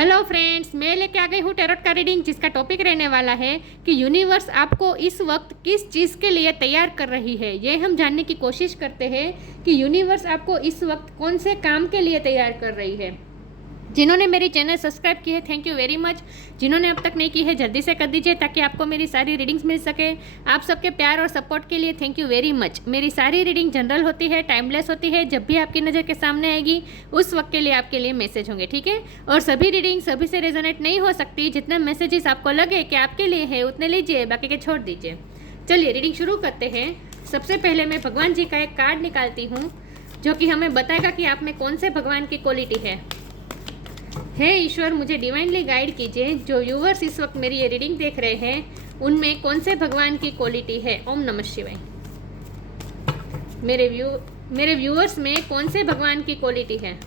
Hello friends, मैं लेके आ गई हूँ टैरोट का रीडिंग, जिसका टॉपिक रहने वाला है कि यूनिवर्स आपको इस वक्त किस चीज़ के लिए तैयार कर रही है। ये हम जानने की कोशिश करते हैं कि यूनिवर्स आपको इस वक्त कौन से काम के लिए तैयार कर रही है। जिन्होंने मेरी चैनल सब्सक्राइब की है, थैंक यू वेरी मच। जिन्होंने अब तक नहीं की है, जल्दी से कर दीजिए ताकि आपको मेरी सारी रीडिंग्स मिल सके। आप सबके प्यार और सपोर्ट के लिए थैंक यू वेरी मच। मेरी सारी रीडिंग जनरल होती है, टाइमलेस होती है। जब भी आपकी नज़र के सामने आएगी उस वक्त के लिए आपके लिए मैसेज होंगे, ठीक है। और सभी रीडिंग सभी से रेजोनेट नहीं हो सकती। जितने मैसेजेस आपको लगे कि आपके लिए है उतने लीजिए, बाकी के छोड़ दीजिए। चलिए रीडिंग शुरू करते हैं। सबसे पहले मैं भगवान जी का एक कार्ड निकालती हूँ जो कि हमें बताएगा कि आप में कौन से भगवान की क्वालिटी है। हे ईश्वर, मुझे डिवाइनली गाइड कीजिए। जो व्यूवर्स इस वक्त मेरी ये रीडिंग देख रहे हैं उनमें कौन से भगवान की क्वालिटी है। ओम नमः शिवाय। मेरे व्यूवर्स में कौन से भगवान की क्वालिटी है।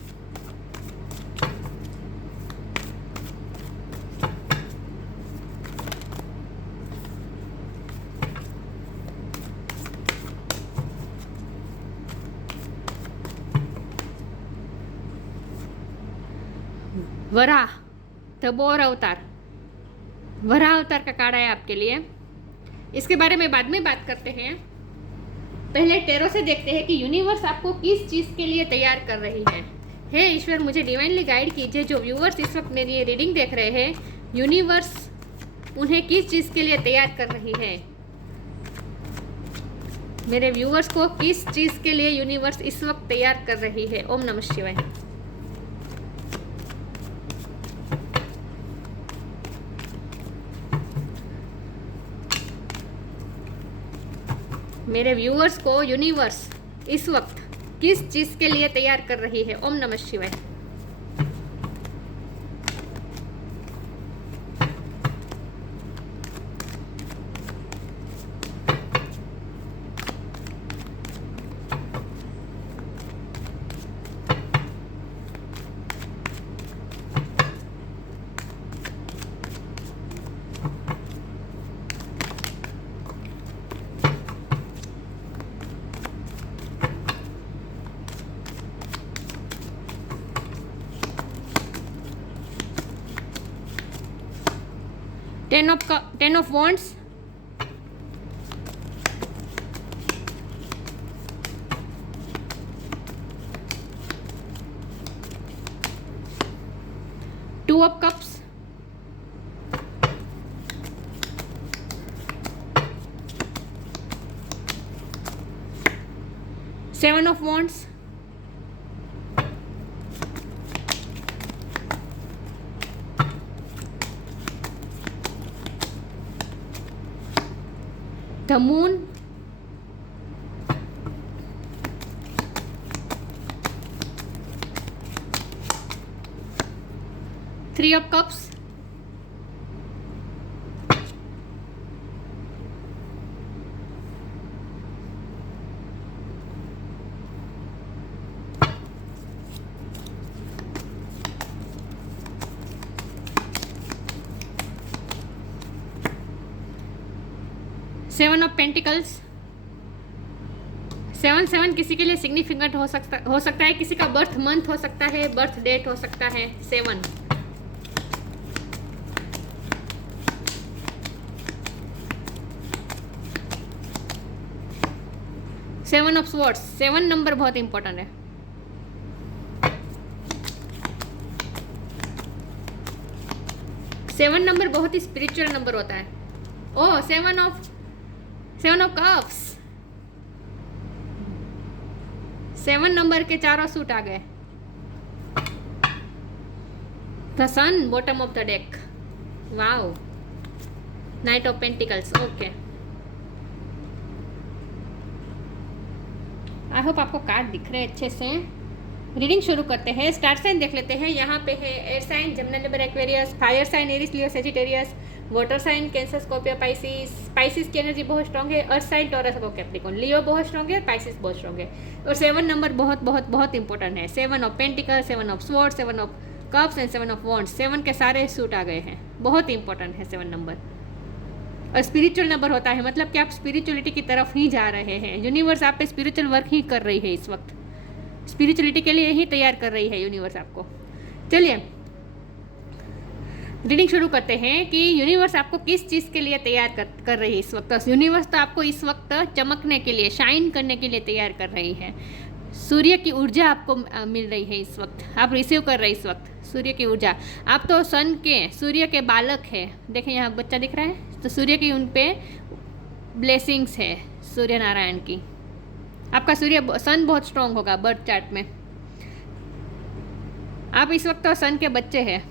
वराह, द बोर अवतार, वराह अवतार का कार्ड आया आपके लिए। इसके बारे में बाद में बात करते हैं। पहले टैरो से देखते हैं कि यूनिवर्स आपको किस चीज़ के लिए तैयार कर रही है। हे ईश्वर, मुझे डिवाइनली गाइड कीजिए। जो व्यूवर्स इस वक्त मेरी ये रीडिंग देख रहे हैं, यूनिवर्स उन्हें किस चीज़ के लिए तैयार कर रही है। मेरे व्यूवर्स को किस चीज़ के लिए यूनिवर्स इस वक्त तैयार कर रही है। ओम नमः शिवाय। मेरे व्यूअर्स को यूनिवर्स इस वक्त किस चीज़ के लिए तैयार कर रही है। ओम नमः शिवाय। Ten of wands, two of cups, seven of wands, the moon, three of cups, seven of pentacles. Seven seven किसी के लिए सिग्निफिकेंट हो सकता है। किसी का बर्थ मंथ हो सकता है, बर्थ डेट हो सकता है। Seven, seven of swords. Seven number बहुत इंपॉर्टेंट है। सेवन नंबर बहुत ही स्पिरिचुअल नंबर होता है। Oh, seven of cups. Seven number के चारों सूट आ गए। The sun, bottom of the deck. Wow, knight of pentacles. Okay, I hope आपको कार्ड दिख रहे हैं अच्छे से। रीडिंग शुरू करते हैं। स्टार साइन देख लेते हैं। यहाँ पे है air sign Gemini Libra Aquarius, fire sign Aries Leo Sagittarius, water sign Cancer Scorpio Pisces. Pisces की एनर्जी बहुत स्ट्रॉन्ग है। अर्थ साइन टॉरस और कैप्रिकॉर्न। लियो बहुत स्ट्रॉन्ग है, पाइसिस बहुत स्ट्रॉन्ग है। और सेवन नंबर बहुत बहुत बहुत इंपॉर्टेंट है। Seven of pentacle, seven of sword, seven of cups and seven of wands. Seven के सारे सूट आ गए हैं। बहुत इंपॉर्टेंट है सेवन नंबर। और स्पिरिचुअल नंबर होता है, मतलब कि आप स्पिरिचुअलिटी की तरफ ही जा रहे हैं। यूनिवर्स आप पे स्पिरिचुअल वर्क ही कर रही है इस वक्त। स्पिरिचुअलिटी के लिए ही तैयार कर रही है यूनिवर्स आपको। चलिए रीडिंग शुरू करते हैं कि यूनिवर्स आपको किस चीज़ के लिए तैयार कर रही है इस वक्त। यूनिवर्स तो आपको इस वक्त चमकने के लिए, शाइन करने के लिए तैयार कर रही है। सूर्य की ऊर्जा आपको मिल रही है इस वक्त, आप रिसीव कर रहे हैं इस वक्त सूर्य की ऊर्जा। आप तो सूर्य के बालक है। देखें यहाँ बच्चा दिख रहा है, तो सूर्य की उन पे ब्लेसिंग्स है, सूर्य नारायण की। आपका सन बहुत स्ट्रांग होगा बर्थ चार्ट में। आप इस वक्त तो सन के बच्चे हैं।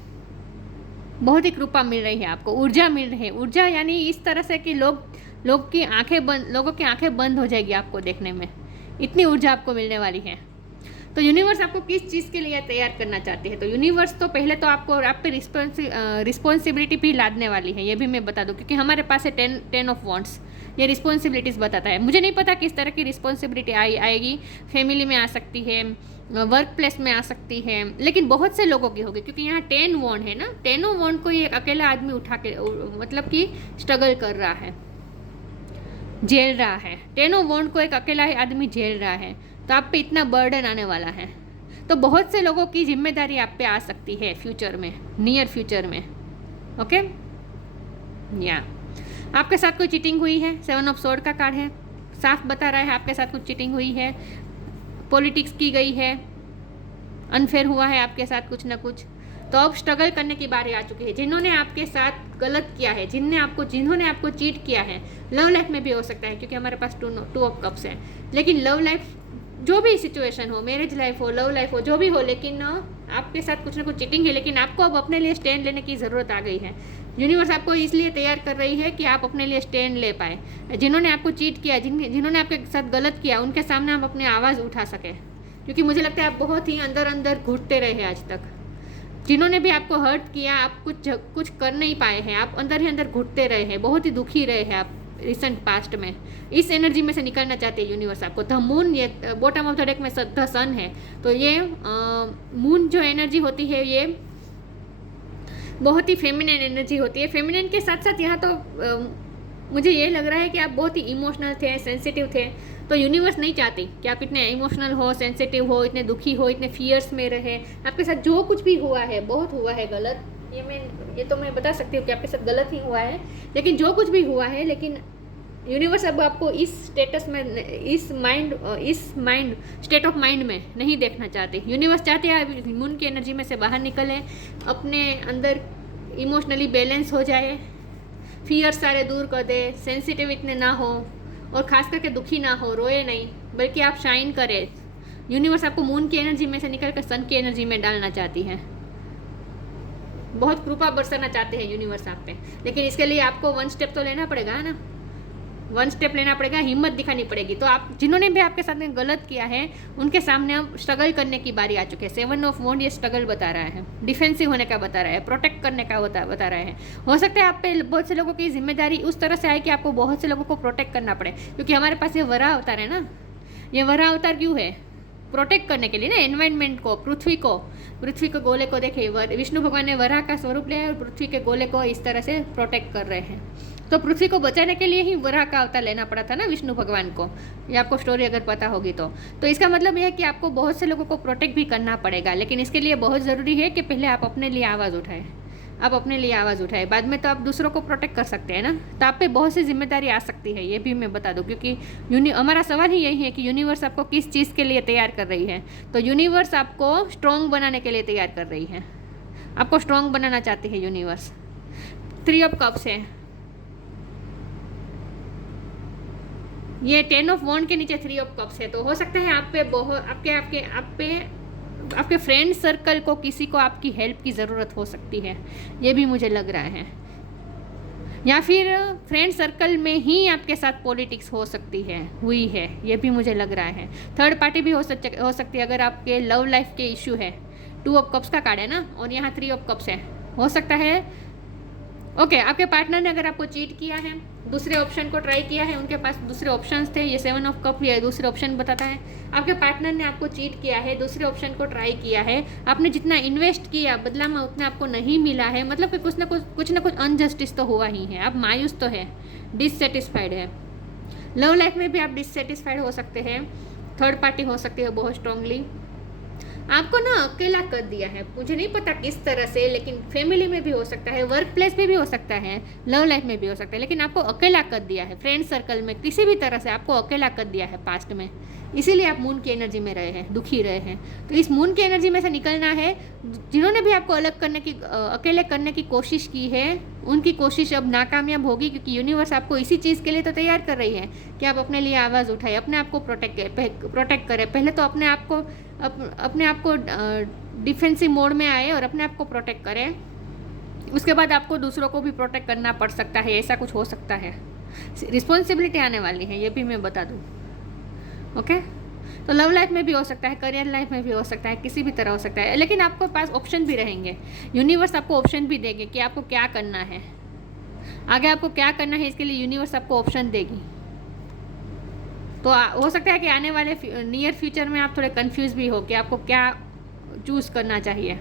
बहुत ही कृपा मिल रही है आपको, ऊर्जा मिल रही है। ऊर्जा यानी इस तरह से कि लोगों की आंखें बंद हो जाएगी आपको देखने में, इतनी ऊर्जा आपको मिलने वाली है। तो यूनिवर्स आपको किस चीज़ के लिए तैयार करना चाहती है? तो यूनिवर्स तो पहले तो आपको आप पे रिस्पॉन्सिबिलिटी भी लादने वाली है, ये भी मैं बता दूं, क्योंकि हमारे पास है 10 ऑफ वॉन्ड्स, ये रिस्पॉन्सिबिलिटीज़ बताता है। मुझे नहीं पता किस तरह की रिस्पॉन्सिबिलिटी आएगी। फैमिली में आ सकती है, वर्क प्लेस में आ सकती है, लेकिन बहुत से लोगों की होगी, क्योंकि यहाँ 10 वॉन्ड है ना। 10 वॉन्ड को ये एक अकेला आदमी उठा के मतलब कि स्ट्रगल कर रहा है, झेल रहा है। 10 वॉन्ड को एक अकेला आदमी झेल रहा है, तो आप पे इतना बर्डन आने वाला है। तो बहुत से लोगों की जिम्मेदारी आप पे आ सकती है फ्यूचर में, नियर फ्यूचर में। ओके, या आपके साथ कोई चीटिंग हुई है। 7 ऑफ सोर्ड का कार्ड है, साफ बता रहा है आपके साथ कुछ चीटिंग हुई है, पॉलिटिक्स की गई है, अनफेयर हुआ है आपके साथ कुछ ना कुछ। तो अब स्ट्रगल करने की बारी आ चुकी है। जिन्होंने आपके साथ गलत किया है, जिन्होंने आपको चीट किया है, लव लाइफ में भी हो सकता है, क्योंकि हमारे पास 2 ऑफ कप्स है। लेकिन लव लाइफ, जो भी सिचुएशन हो, मैरिज लाइफ हो, लव लाइफ हो, जो भी हो, लेकिन आपके साथ कुछ ना कुछ चीटिंग है। लेकिन आपको अब अपने लिए स्टैंड लेने की ज़रूरत आ गई है। यूनिवर्स आपको इसलिए तैयार कर रही है कि आप अपने लिए स्टैंड ले पाए। जिन्होंने आपको चीट किया, जिन्होंने आपके साथ गलत किया, उनके सामने आप अपनी आवाज़ उठा सके, क्योंकि मुझे लगता है आप बहुत ही अंदर घुटते रहे आज तक। जिन्होंने भी आपको हर्ट किया, आप कुछ कर नहीं पाए हैं, आप अंदर ही अंदर घुटते रहे हैं, बहुत ही दुखी रहे हैं आप रिसेंट पास्ट में। इस एनर्जी में से निकलना चाहते हैं यूनिवर्स आपको। द मून, ये बॉटम ऑफ द डेक में द सन है, तो ये मून जो एनर्जी होती है ये बहुत ही फेमिनिन एनर्जी होती है। फेमिनिन के साथ साथ यहाँ तो मुझे ये लग रहा है कि आप बहुत ही इमोशनल थे, सेंसिटिव थे। तो यूनिवर्स नहीं चाहती कि आप इतने इमोशनल हो, सेंसिटिव हो, इतने दुखी हो, इतने फियर्स में रहे। आपके साथ जो कुछ भी हुआ है, बहुत हुआ है गलत, ये तो मैं बता सकती हूँ कि आपके साथ गलत ही हुआ है। लेकिन जो कुछ भी हुआ है, लेकिन यूनिवर्स अब आपको इस स्टेटस में, इस स्टेट ऑफ माइंड में नहीं देखना चाहते। यूनिवर्स चाहते हैं मून की एनर्जी में से बाहर निकले, अपने अंदर इमोशनली बैलेंस हो जाए, फियर सारे दूर कर दे, सेंसिटिव इतने ना हो, और खास करके दुखी ना हो, रोए नहीं, बल्कि आप शाइन करें। यूनिवर्स आपको मून की एनर्जी में से निकल कर सन की एनर्जी में डालना चाहती है। बहुत कृपा बरसाना चाहते हैं यूनिवर्स आप पे, लेकिन इसके लिए आपको 1 स्टेप तो लेना पड़ेगा ना, 1 स्टेप लेना पड़ेगा, हिम्मत दिखानी पड़ेगी। तो आप जिन्होंने भी आपके साथ में गलत किया है, उनके सामने अब स्ट्रगल करने की बारी आ चुकी है। 7 ऑफ वॉन्ड ये स्ट्रगल बता रहा है, डिफेंसिव होने का बता रहा है, प्रोटेक्ट करने का बता रहा है। हो सकता है आप पे बहुत से लोगों की जिम्मेदारी उस तरह से आए कि आपको बहुत से लोगों को प्रोटेक्ट करना पड़े, क्योंकि हमारे पास ये वराह अवतार है ना। ये वराह अवतार क्यों है? प्रोटेक्ट करने के लिए ना, एनवायरनमेंट को, पृथ्वी के गोले को देखे, विष्णु भगवान ने वराह का स्वरूप लिया है और पृथ्वी के गोले को इस तरह से प्रोटेक्ट कर रहे हैं। तो पृथ्वी को बचाने के लिए ही वराह का अवतार लेना पड़ा था ना विष्णु भगवान को। ये आपको स्टोरी अगर पता होगी तो इसका मतलब यह है कि आपको बहुत से लोगों को प्रोटेक्ट भी करना पड़ेगा। लेकिन इसके लिए बहुत ज़रूरी है कि पहले आप अपने लिए आवाज़ उठाएं, बाद में तो आप दूसरों को प्रोटेक्ट कर सकते हैं ना। तो आप पे बहुत सी जिम्मेदारी आ सकती है, ये भी मैं बता दूं, क्योंकि हमारा सवाल ही यही है कि यूनिवर्स आपको किस चीज़ के लिए तैयार कर रही है। तो यूनिवर्स आपको स्ट्रॉन्ग बनाने के लिए तैयार कर रही है, आपको स्ट्रॉन्ग बनाना चाहती है यूनिवर्स। 3 ऑफ कप्स है, ये 10 ऑफ वॉन्ड के नीचे 3 ऑफ कप्स है। तो हो सकता है आप पे बहुत आपके फ्रेंड सर्कल को, किसी को आपकी हेल्प की ज़रूरत हो सकती है, ये भी मुझे लग रहा है। या फिर फ्रेंड सर्कल में ही आपके साथ पॉलिटिक्स हो सकती है, हुई है, ये भी मुझे लग रहा है। थर्ड पार्टी भी हो सकती है अगर आपके लव लाइफ के इशू है। 2 ऑफ कप्स का कार्ड है ना, और यहाँ 3 ऑफ कप्स है। हो सकता है ओके, आपके पार्टनर ने अगर आपको चीट किया है, दूसरे ऑप्शन को ट्राई किया है, उनके पास दूसरे ऑप्शंस थे। ये 7 ऑफ कप ये दूसरे ऑप्शन बताता है। आपके पार्टनर ने आपको चीट किया है, दूसरे ऑप्शन को ट्राई किया है, आपने जितना इन्वेस्ट किया बदला में उतना आपको नहीं मिला है, मतलब कि कुछ ना कुछ अनजस्टिस तो हुआ ही है। आप मायूस तो है, डिससेटिस्फाइड है। लव लाइफ में भी आप डिससेटिस्फाइड हो सकते हैं, थर्ड पार्टी हो सकती है बहुत स्ट्रांगली। आपको ना अकेला कर दिया है, मुझे नहीं पता किस तरह से, लेकिन फैमिली में भी हो सकता है, वर्क प्लेस पे भी हो सकता है, लव लाइफ में भी हो सकता है, लेकिन आपको अकेला कर दिया है, फ्रेंड सर्कल में किसी भी तरह से आपको अकेला कर दिया है पास्ट में, इसीलिए आप मून की एनर्जी में रहे हैं, दुखी रहे हैं। तो इस मून की एनर्जी में से निकलना है। जिन्होंने भी आपको अलग करने की, अकेले करने की कोशिश की है, उनकी कोशिश अब नाकामयाब होगी, क्योंकि यूनिवर्स आपको इसी चीज़ के लिए तो तैयार कर रही है कि आप अपने लिए आवाज़ उठाए, अपने आप को प्रोटेक्ट करें। पहले तो अपने आप को डिफेंसिव मोड में आए और अपने आप को प्रोटेक्ट करें, उसके बाद आपको दूसरों को भी प्रोटेक्ट करना पड़ सकता है, ऐसा कुछ हो सकता है। रिस्पॉन्सिबिलिटी आने वाली है, ये भी मैं बता दूँ। ओके, तो लव लाइफ में भी हो सकता है, करियर लाइफ में भी हो सकता है, किसी भी तरह हो सकता है, लेकिन आपको पास ऑप्शन भी रहेंगे। यूनिवर्स आपको ऑप्शन भी देंगे कि आपको क्या करना है, आगे आपको क्या करना है, इसके लिए यूनिवर्स आपको ऑप्शन देगी। तो हो सकता है कि आने वाले नियर फ्यूचर में आप थोड़े कंफ्यूज भी हो कि आपको क्या चूज़ करना चाहिए,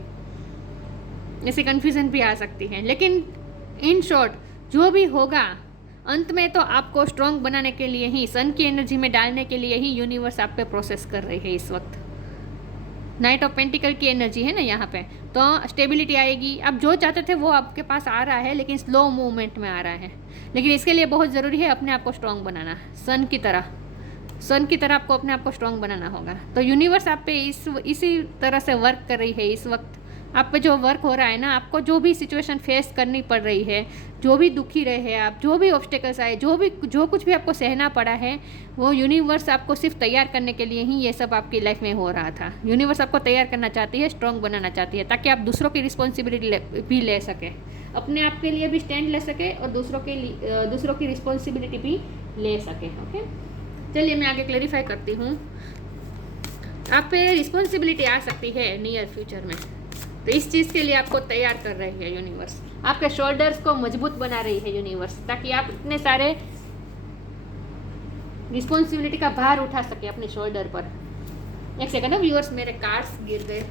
ऐसी कन्फ्यूज़न भी आ सकती है। लेकिन इन शॉर्ट जो भी होगा, अंत में तो आपको स्ट्रॉन्ग बनाने के लिए ही, सन की एनर्जी में डालने के लिए ही यूनिवर्स आप पे प्रोसेस कर रही है इस वक्त। नाइट ऑफ पेंटिकल की एनर्जी है ना यहाँ पे, तो स्टेबिलिटी आएगी। आप जो चाहते थे वो आपके पास आ रहा है, लेकिन स्लो मूवमेंट में आ रहा है। लेकिन इसके लिए बहुत ज़रूरी है अपने आप को स्ट्रॉन्ग बनाना, सन की तरह आपको अपने आप को स्ट्रॉन्ग बनाना होगा। तो यूनिवर्स आप पे इसी तरह से वर्क कर रही है इस वक्त। आप पे जो वर्क हो रहा है ना, आपको जो भी सिचुएशन फेस करनी पड़ रही है, जो भी दुखी रहे हैं आप, जो भी ऑब्स्टेकल्स आए, जो कुछ भी आपको सहना पड़ा है, वो यूनिवर्स आपको सिर्फ तैयार करने के लिए ही ये सब आपकी लाइफ में हो रहा था। यूनिवर्स आपको तैयार करना चाहती है, स्ट्रॉन्ग बनाना चाहती है, ताकि आप दूसरों की रिस्पॉन्सिबिलिटी भी ले सकें, अपने आप के लिए भी स्टैंड ले सके और दूसरों की रिस्पॉन्सिबिलिटी भी ले सकें। ओके, चलिए मैं आगे क्लैरिफाई करती हूँ। आप पे रिस्पॉन्सिबिलिटी आ सकती है नियर फ्यूचर में, तो इस चीज़ के लिए आपको तैयार कर रही है यूनिवर्स। आपके शोल्डर्स को मजबूत बना रही है यूनिवर्स, ताकि आप इतने सारे रिस्पॉन्सिबिलिटी का भार उठा सके अपने शोल्डर पर। एक सेकंड ना व्यूअर्स, मेरे कार्ड्स गिर गए।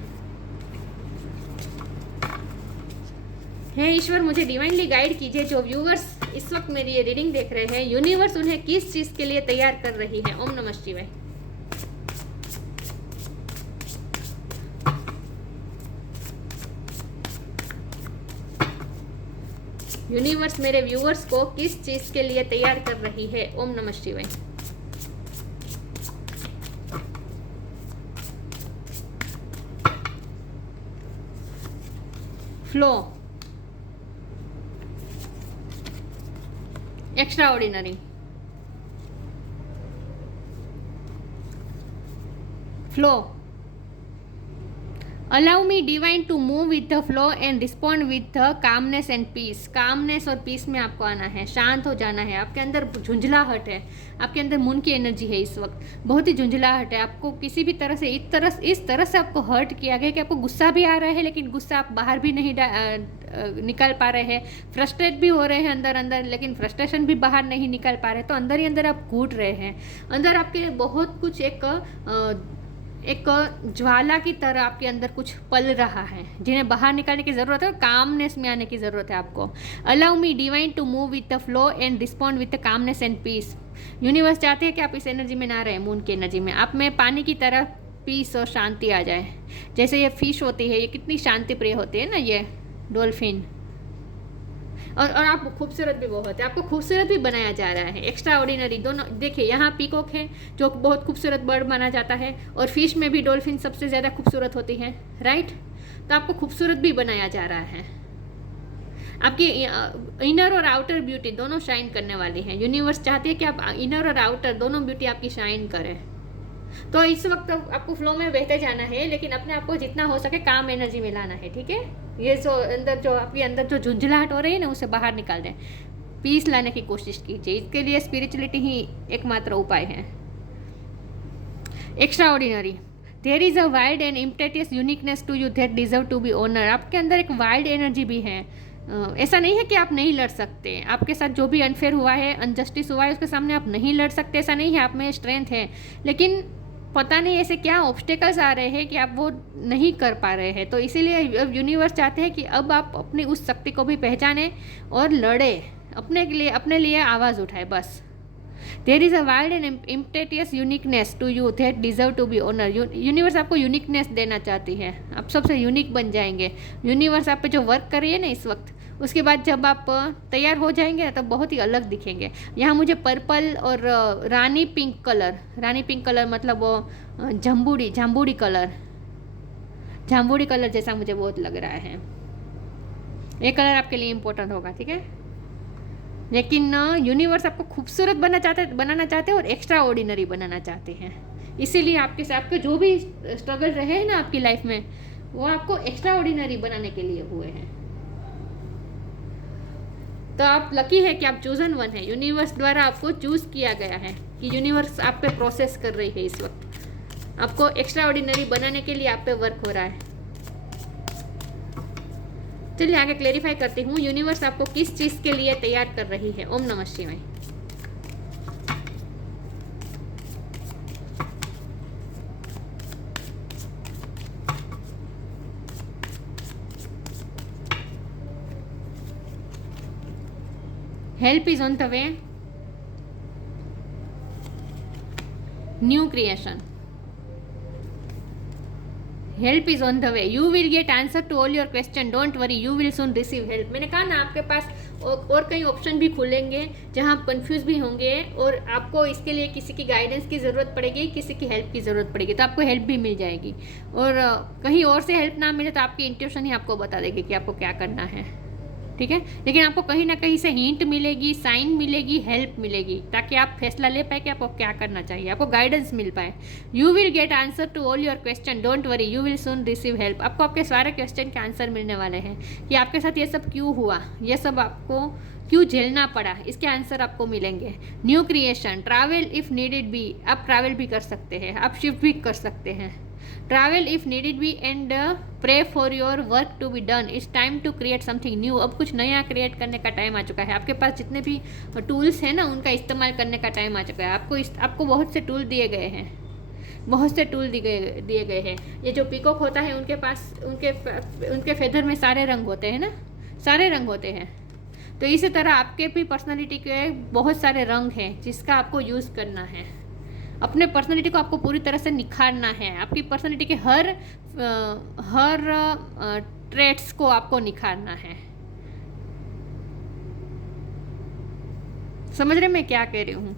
हे ईश्वर, मुझे डिवाइनली गाइड कीजिए। जो व्यूअर्स इस वक्त मेरी ये रीडिंग देख रहे हैं, यूनिवर्स उन्हें किस चीज़ के लिए तैयार कर रही है। ओम नमः शिवाय। यूनिवर्स मेरे व्यूअर्स को किस चीज़ के लिए तैयार कर रही है। Om Namah Shivaya. Flow, extraordinary, flow, allow me divine to move with the flow and respond with the calmness and peace. Calmness और पीस में आपको आना है, शांत हो जाना है। आपके अंदर झुंझलाहट है, आपके अंदर मून की एनर्जी है इस वक्त, बहुत ही झुंझलाहट है। आपको किसी भी तरह से इस तरह से आपको हर्ट किया गया कि आपको गुस्सा भी आ रहा है, लेकिन गुस्सा आप बाहर भी नहीं निकाल पा रहे हैं। फ्रस्ट्रेट भी हो रहे हैं अंदर अंदर, लेकिन फ्रस्ट्रेशन भी बाहर नहीं निकाल पा रहे, तो अंदर ही अंदर आप घूट रहे हैं। अंदर आपके बहुत कुछ एक ज्वाला की तरह आपके अंदर कुछ पल रहा है, जिन्हें बाहर निकालने की ज़रूरत है, कामनेस में आने की ज़रूरत है आपको। Allow me divine to move with the flow and respond with the calmness and peace. Universe चाहते हैं कि आप इस एनर्जी में ना रहे, मून की एनर्जी में। आप में पानी की तरह पीस और शांति आ जाए। जैसे ये फिश होती है, ये कितनी शांति प्रिय होती है ना, ये डॉल्फिन। और आप खूबसूरत भी बहुत है, आपको खूबसूरत भी बनाया जा रहा है। एक्स्ट्रा ऑर्डिनरी दोनों देखिए, यहाँ पीकॉक है जो बहुत खूबसूरत बर्ड माना जाता है, और फिश में भी डॉल्फिन सबसे ज़्यादा खूबसूरत होती है, राइट। तो आपको खूबसूरत भी बनाया जा रहा है। आपकी इनर और आउटर ब्यूटी दोनों शाइन करने वाली है। यूनिवर्स चाहती है कि आप इनर और आउटर दोनों ब्यूटी आपकी शाइन करें। तो इस वक्त आपको फ्लो में बहते जाना है, लेकिन अपने आप को जितना हो सके काम एनर्जी में लाना है, ठीक है। ये जो आपके अंदर जो झुंझलाहट हो रही है ना, उसे बाहर निकाल दें, पीस लाने की कोशिश कीजिए। इसके लिए स्पिरिचुअलिटी ही एकमात्र उपाय है। Extraordinary, there is a wild and impetuous uniqueness to you that deserve to be honour. आपके अंदर एक वाइल्ड एनर्जी भी है। ऐसा नहीं है कि आप नहीं लड़ सकते। आपके साथ जो भी अनफेयर हुआ है, अनजस्टिस हुआ है, उसके सामने आप नहीं लड़ सकते, ऐसा नहीं है। आप में स्ट्रेंथ है, लेकिन पता नहीं ऐसे क्या ऑब्स्टेकल्स आ रहे हैं कि आप वो नहीं कर पा रहे हैं। तो इसीलिए यूनिवर्स चाहते हैं कि अब आप अपनी उस शक्ति को भी पहचानें और लड़े, अपने लिए आवाज़ उठाए। बस there is a wild and impetuous uniqueness to you that deserve to be honour. Universe आपको यूनिकनेस देना चाहती है, आप सबसे यूनिक बन जाएंगे। यूनिवर्स आप पे जो वर्क कर रही है ना इस वक्त, उसके बाद जब आप तैयार हो जाएंगे ना, तब बहुत ही अलग दिखेंगे। यहाँ मुझे पर्पल और रानी पिंक कलर मतलब वो जाम्बूड़ी कलर जैसा मुझे बहुत लग रहा है। ये कलर आपके लिए इम्पोर्टेंट होगा, ठीक है। लेकिन यूनिवर्स आपको खूबसूरत बनाना चाहते हैं और एक्स्ट्रा ऑर्डिनरी बनाना चाहते हैं। इसीलिए आपके जो भी स्ट्रगल रहे हैं ना आपकी लाइफ में, वो आपको एक्स्ट्रा ऑर्डिनरी बनाने के लिए हुए हैं। तो आप लकी है कि आप चूजन वन है। यूनिवर्स द्वारा आपको चूज किया गया है कि यूनिवर्स आप पे प्रोसेस कर रही है इस वक्त, आपको एक्स्ट्रा ऑर्डिनरी बनाने के लिए आप पे वर्क हो रहा है। चलिए आगे क्लेरिफाई करती हूँ, यूनिवर्स आपको किस चीज़ के लिए तैयार कर रही है। Om Namah Shivaya. Help is on the way, new creation. Help is on the way, you will get answer to all your question, don't worry, you will soon receive help. मैंने कहा ना आपके पास और कई ऑप्शन भी खुलेंगे जहां आप कंफ्यूज भी होंगे और आपको इसके लिए किसी की गाइडेंस की ज़रूरत पड़ेगी, किसी की हेल्प की ज़रूरत पड़ेगी, तो आपको हेल्प भी मिल जाएगी। और कहीं और से हेल्प ना मिले तो आपकी इंट्यूशन ही आपको बता देगी कि आपको क्या करना है, ठीक है। लेकिन आपको कहीं ना कहीं से हिंट मिलेगी, साइन मिलेगी, हेल्प मिलेगी, ताकि आप फैसला ले पाए कि आपको क्या करना चाहिए, आपको गाइडेंस मिल पाए। You will get answer to all your question, don't worry, you will soon receive help. आपको आपके सारे क्वेश्चन के आंसर मिलने वाले हैं कि आपके साथ ये सब क्यों हुआ, ये सब आपको क्यों झेलना पड़ा, इसके आंसर आपको मिलेंगे। New creation, travel if needed be, आप ट्रैवल भी कर सकते हैं, आप शिफ्ट भी कर सकते हैं। Travel if needed be and pray for your work to be done, it's time to create something new. अब कुछ नया क्रिएट करने का टाइम आ चुका है। आपके पास जितने भी टूल्स हैं ना, उनका इस्तेमाल करने का टाइम आ चुका है। आपको बहुत से टूल दिए गए हैं, बहुत से टूल दिए गए हैं। ये जो पीकॉक होता है, उनके पास उनके फेदर में सारे रंग होते हैं ना, सारे रंग होते हैं। तो इसी तरह आपके भी पर्सनालिटी के बहुत सारे रंग हैं जिसका आपको यूज़ करना है। अपने पर्सनालिटी को आपको पूरी तरह से निखारना है। आपकी पर्सनालिटी के हर ट्रेट्स को आपको निखारना है। समझ रहे मैं क्या कह रही हूँ।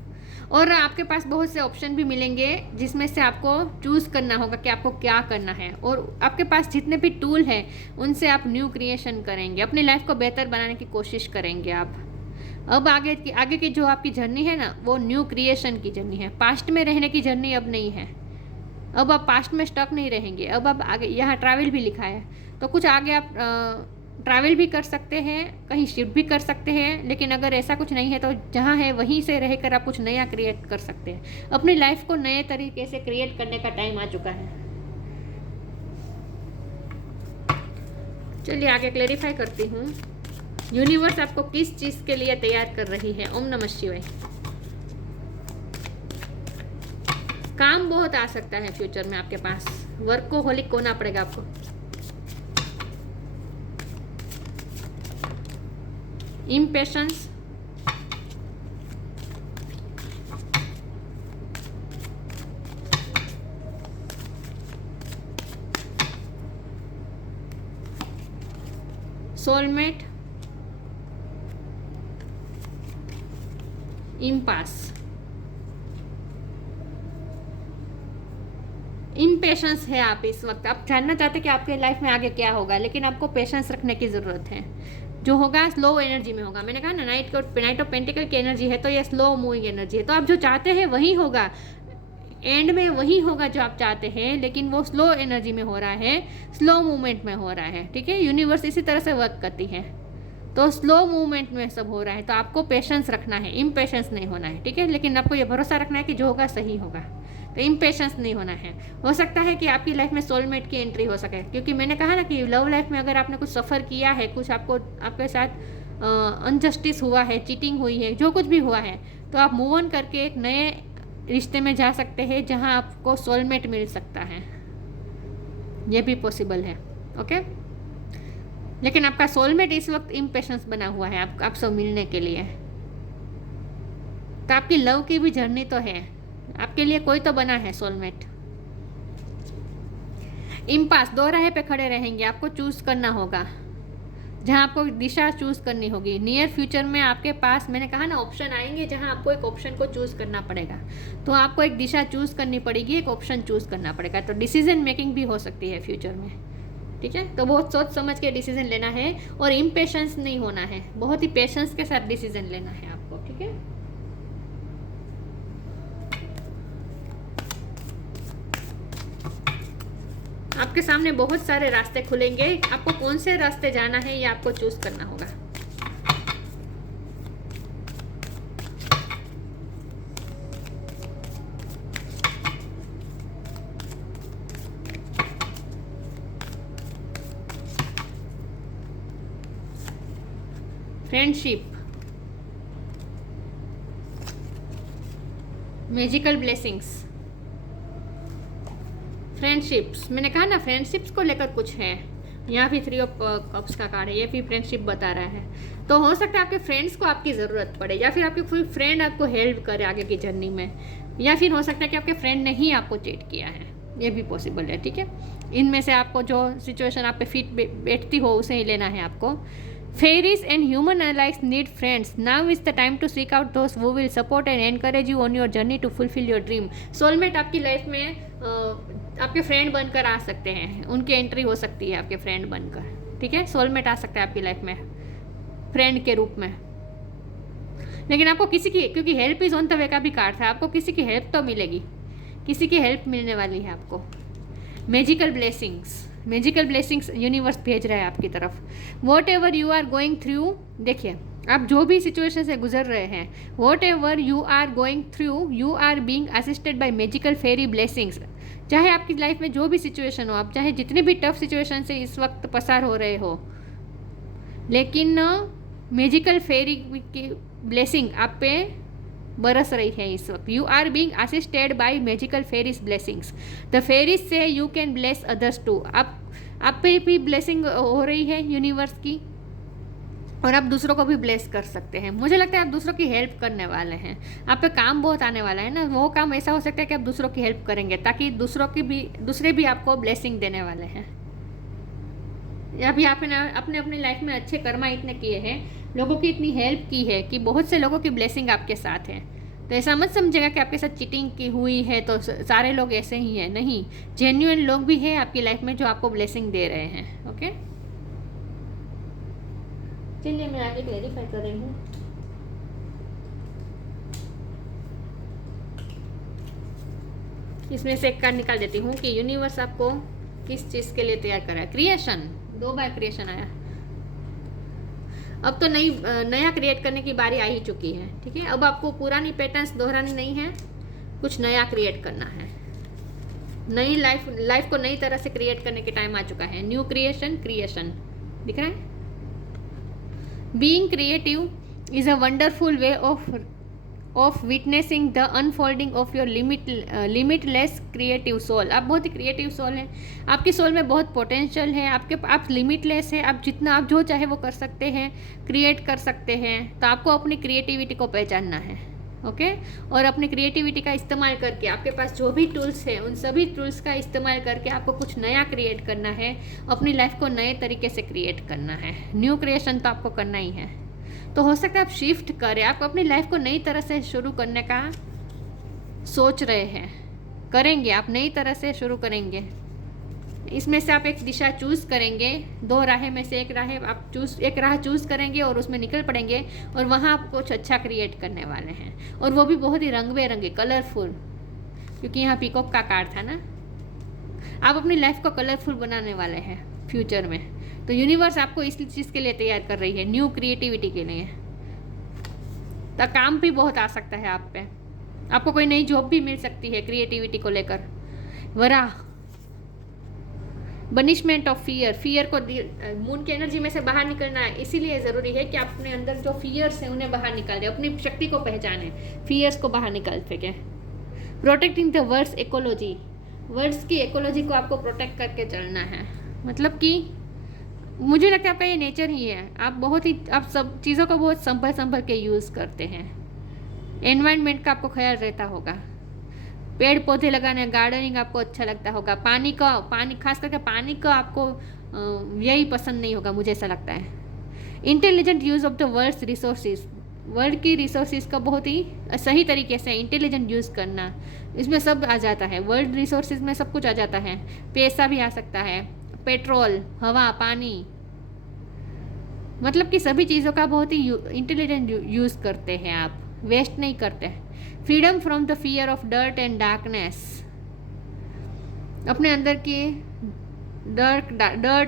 और आपके पास बहुत से ऑप्शन भी मिलेंगे जिसमें से आपको चूज़ करना होगा कि आपको क्या करना है। और आपके पास जितने भी टूल हैं उनसे आप न्यू क्रिएशन करेंगे, अपनी लाइफ को बेहतर बनाने की कोशिश करेंगे आप। अब आगे की जो आपकी जर्नी है ना, वो न्यू क्रिएशन की जर्नी है। पास्ट में रहने की जर्नी अब नहीं है। अब आप पास्ट में स्टक नहीं रहेंगे। अब आप आगे, यहाँ ट्रैवल भी लिखा है तो कुछ आगे आप ट्रैवल भी कर सकते हैं, कहीं शिफ्ट भी कर सकते हैं। लेकिन अगर ऐसा कुछ नहीं है तो जहाँ है वहीं से रहकर आप कुछ नया क्रिएट कर सकते हैं। अपनी लाइफ को नए तरीके से क्रिएट करने का टाइम आ चुका है। चलिए आगे क्लेरिफाई करती हूँ, यूनिवर्स आपको किस चीज़ के लिए तैयार कर रही है। ओम नमः शिवाय। काम बहुत आ सकता है फ्यूचर में आपके पास, वर्कोहोलिक होना पड़ेगा आपको। इम्पेशंस, सोलमेट, इम्पास, इम्पेशंस है आप इस वक्त। आप जानना चाहते हैं कि आपके लाइफ में आगे क्या होगा, लेकिन आपको पेशेंस रखने की ज़रूरत है। जो होगा स्लो एनर्जी में होगा। मैंने कहा ना, नाइट ऑफ पेंटिकल की एनर्जी है तो ये स्लो मूविंग एनर्जी है। तो आप जो चाहते हैं वही होगा, एंड में वही होगा जो आप चाहते हैं, लेकिन वो स्लो एनर्जी में हो रहा है, स्लो मूवमेंट में हो रहा है, ठीक है। यूनिवर्स इसी तरह से वर्क करती है, तो स्लो मूवमेंट में सब हो रहा है। तो आपको पेशेंस रखना है, इम्पेशेंस नहीं होना है, ठीक है। लेकिन आपको ये भरोसा रखना है कि जो होगा सही होगा, तो इम्पेशेंस नहीं होना है। हो सकता है कि आपकी लाइफ में सोलमेट की एंट्री हो सके, क्योंकि मैंने कहा ना कि लव लाइफ में अगर आपने कुछ सफ़र किया है, कुछ आपके साथ अनजस्टिस हुआ है, चीटिंग हुई है, जो कुछ भी हुआ है, तो आप मूव ऑन करके एक नए रिश्ते में जा सकते हैं जहां आपको सोलमेट मिल सकता है। ये भी पॉसिबल है, ओके। लेकिन आपका सोलमेट इस वक्त इम्पेशेंस बना हुआ है आपसे मिलने के लिए। तो आपकी लव की भी जर्नी तो है, आपके लिए कोई तो बना है सोलमेट। इम्पास, दो राह पे खड़े रहेंगे, आपको चूज करना होगा, जहाँ आपको दिशा चूज करनी होगी। नियर फ्यूचर में आपके पास, मैंने कहा ना, ऑप्शन आएंगे जहाँ आपको एक ऑप्शन को चूज करना पड़ेगा। तो आपको एक दिशा चूज करनी पड़ेगी, एक ऑप्शन चूज करना पड़ेगा। तो डिसीजन मेकिंग भी हो सकती है फ्यूचर में, ठीक है। तो बहुत सोच समझ के डिसीजन लेना है और इम्पेशेंस नहीं होना है, बहुत ही पेशेंस के साथ डिसीजन लेना है आपको, ठीक है। आपके सामने बहुत सारे रास्ते खुलेंगे, आपको कौन से रास्ते जाना है ये आपको चूज करना होगा। Friendship, magical blessings. फ्रेंडशिप्स, मैंने कहा ना, फ्रेंडशिप्स को लेकर कुछ है। यहाँ भी 3 ऑफ कप्स का कार्ड है, ये भी फ्रेंडशिप बता रहा है। तो हो सकता है आपके फ्रेंड्स को आपकी ज़रूरत पड़े, या फिर आपके कोई फ्रेंड आपको हेल्प करे आगे की जर्नी में, या फिर हो सकता है कि आपके फ्रेंड ने ही आपको चीट किया है, ये भी पॉसिबल है, ठीक है। इनमें से आपको जो सिचुएशन आप पे फिट बैठती हो उसे ही लेना है आपको। Fairies and human alike need friends. Now is the time to seek out those who will support and encourage you on your journey to fulfill your dream. Soulmate आपकी लाइफ में आपके फ्रेंड बनकर आ सकते हैं, उनकी एंट्री हो सकती है आपके फ्रेंड बनकर, ठीक है। सोलमेट आ सकता है आपकी लाइफ में फ्रेंड के रूप में। लेकिन आपको किसी की, क्योंकि हेल्प इज ऑन द वे का भी कार्ड था, आपको किसी की हेल्प तो मिलेगी, किसी की हेल्प मिलने वाली है आपको। Magical blessings, magical blessings universe भेज रहा है आपकी तरफ। Whatever you are going through, देखिए आप जो भी सिचुएशन से गुजर रहे हैं, whatever you are going through, you are being assisted by magical fairy blessings. चाहे आपकी लाइफ में जो भी सिचुएशन हो, आप चाहे जितने भी टफ सिचुएशन से इस वक्त पसार हो रहे हो, लेकिन मैजिकल फेरी की ब्लेसिंग आप पे बरस रही है इस वक्त। You are being assisted by magical fairies blessings. The fairies से you can bless others too. आप पे भी ब्लेसिंग हो रही है यूनिवर्स की, और आप दूसरों को भी ब्लेस कर सकते हैं। मुझे लगता है आप दूसरों की हेल्प करने वाले हैं, आप पे काम बहुत आने वाला है ना। वो काम ऐसा हो सकता है कि आप दूसरों की हेल्प करेंगे, ताकि दूसरे भी आपको ब्लेसिंग देने वाले हैं। या भी आपने अपनी लाइफ में अच्छे कर्मा इतने किए हैं, लोगों की इतनी हेल्प की है कि बहुत से लोगों की ब्लेसिंग आपके साथ है। तो ऐसा मत समझेगा कि आपके साथ चीटिंग की हुई है तो सारे लोग ऐसे ही हैं, नहीं, जेन्युइन लोग भी हैं आपकी लाइफ में जो आपको ब्लेसिंग दे रहे हैं। ओके, चलिए मैं आगे क्लेरिफाई कर रही हूँ। इसमें से एक कार्ड निकाल देती हूँ कि यूनिवर्स आपको किस चीज़ के लिए तैयार कर रहा है। क्रिएशन, 2 बार क्रिएशन आया। अब तो नया क्रिएट करने की बारी आ ही चुकी है, ठीक है। अब आपको पुरानी पैटर्न्स दोहरानी नहीं है, कुछ नया क्रिएट करना है। नई लाइफ को नई तरह से क्रिएट करने के टाइम आ चुका है। न्यू क्रिएशन दिख रहा है। Being creative is a wonderful way of witnessing the unfolding of your limitless creative soul. आप बहुत ही क्रिएटिव सोल हैं, आपकी सोल में बहुत पोटेंशियल है, आप लिमिटलेस है, आप जो चाहे वो कर सकते हैं, क्रिएट कर सकते हैं। तो आपको अपनी क्रिएटिविटी को पहचानना है, ओके। और अपनी क्रिएटिविटी का इस्तेमाल करके आपके पास जो भी टूल्स हैं उन सभी टूल्स का इस्तेमाल करके आपको कुछ नया क्रिएट करना है, अपनी लाइफ को नए तरीके से क्रिएट करना है। न्यू क्रिएशन तो आपको करना ही है। तो हो सकता है आप शिफ्ट करें, आप अपनी लाइफ को नई तरह से शुरू करने का सोच रहे हैं, करेंगे, आप नई तरह से शुरू करेंगे। इसमें से आप एक दिशा चूज़ करेंगे, 2 राह में से एक राह चूज़ करेंगे और उसमें निकल पड़ेंगे, और वहाँ आप कुछ अच्छा क्रिएट करने वाले हैं, और वो भी बहुत ही रंग बिरंगे, कलरफुल, क्योंकि यहाँ पीकॉक का कार्ड था ना। आप अपनी लाइफ को कलरफुल बनाने वाले हैं फ्यूचर में। तो यूनिवर्स आपको इस चीज़ के लिए तैयार कर रही है, न्यू क्रिएटिविटी के लिए। तो काम भी बहुत आ सकता है आप पे, आपको कोई नई जॉब भी मिल सकती है क्रिएटिविटी को लेकर। वराह, बनिशमेंट ऑफ फियर को मून की एनर्जी में से बाहर निकलना है, इसीलिए ज़रूरी है कि आप अपने अंदर जो फियर्स हैं उन्हें बाहर निकाल दें, अपनी शक्ति को पहचानें, फियर्स को बाहर निकाल फेंकें। Protecting the words ecology, words की इकोलॉजी को आपको प्रोटेक्ट करके चलना है। मतलब कि मुझे लगता है आपका ये नेचर ही है, आप सब चीज़ों को बहुत संभल के यूज़ करते हैं, एनवायरनमेंट का आपको ख्याल रहता होगा, पेड़ पौधे लगाना, गार्डनिंग आपको अच्छा लगता होगा, पानी खास करके पानी का आपको यही पसंद नहीं होगा, मुझे ऐसा लगता है। Intelligent use of the world's resources, world की रिसोर्सेज का बहुत ही सही तरीके से इंटेलिजेंट यूज़ करना, इसमें सब आ जाता है। वर्ल्ड रिसोर्सेज में सब कुछ आ जाता है, पैसा भी आ सकता है, पेट्रोल, हवा, पानी, मतलब कि सभी चीज़ों का बहुत ही इंटेलिजेंट यूज़ करते हैं आप, वेस्ट नहीं करते। Freedom from the fear of dirt and darkness, अपने अंदर की डर्ट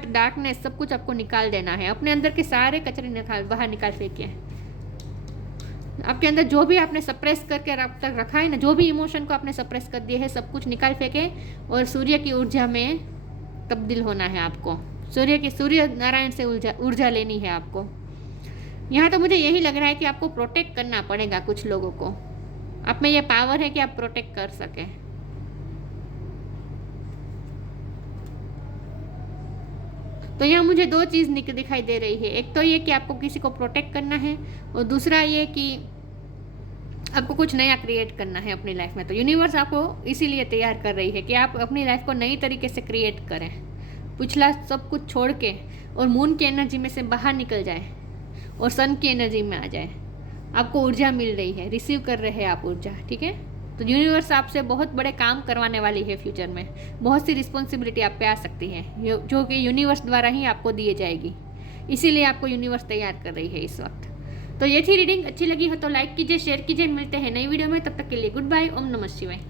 डार्कनेस सब कुछ आपको निकाल देना है, अपने अंदर के सारे कचरे बाहर निकाल फेंकिए। आपके अंदर जो भी आपने सप्रेस करके अब तक रखा है ना, जो भी इमोशन को आपने सप्रेस कर दिया है, सब कुछ निकाल फेंके और सूर्य की ऊर्जा में तब्दील होना है आपको। सूर्य नारायण से ऊर्जा लेनी है आपको। यहाँ तो मुझे यही लग रहा है कि आपको प्रोटेक्ट करना पड़ेगा कुछ लोगों को, आप में ये पावर है कि आप प्रोटेक्ट कर सकें। तो यहाँ मुझे दो चीज़ दिखाई दे रही है, एक तो ये कि आपको किसी को प्रोटेक्ट करना है और दूसरा ये कि आपको कुछ नया क्रिएट करना है अपनी लाइफ में। तो यूनिवर्स आपको इसीलिए तैयार कर रही है कि आप अपनी लाइफ को नई तरीके से क्रिएट करें, पिछला सब कुछ छोड़ के और मून की एनर्जी में से बाहर निकल जाए और सन की एनर्जी में आ जाए। आपको ऊर्जा मिल रही है, रिसीव कर रहे हैं आप ऊर्जा, ठीक है। तो यूनिवर्स आपसे बहुत बड़े काम करवाने वाली है फ्यूचर में, बहुत सी रिस्पॉन्सिबिलिटी आप पे आ सकती है जो कि यूनिवर्स द्वारा ही आपको दिए जाएगी, इसीलिए आपको यूनिवर्स तैयार कर रही है इस वक्त। तो ये थी रीडिंग, अच्छी लगी हो तो लाइक कीजिए, शेयर कीजिए, मिलते हैं नई वीडियो में, तब तक के लिए गुड बाय, ओम नमः शिवाय।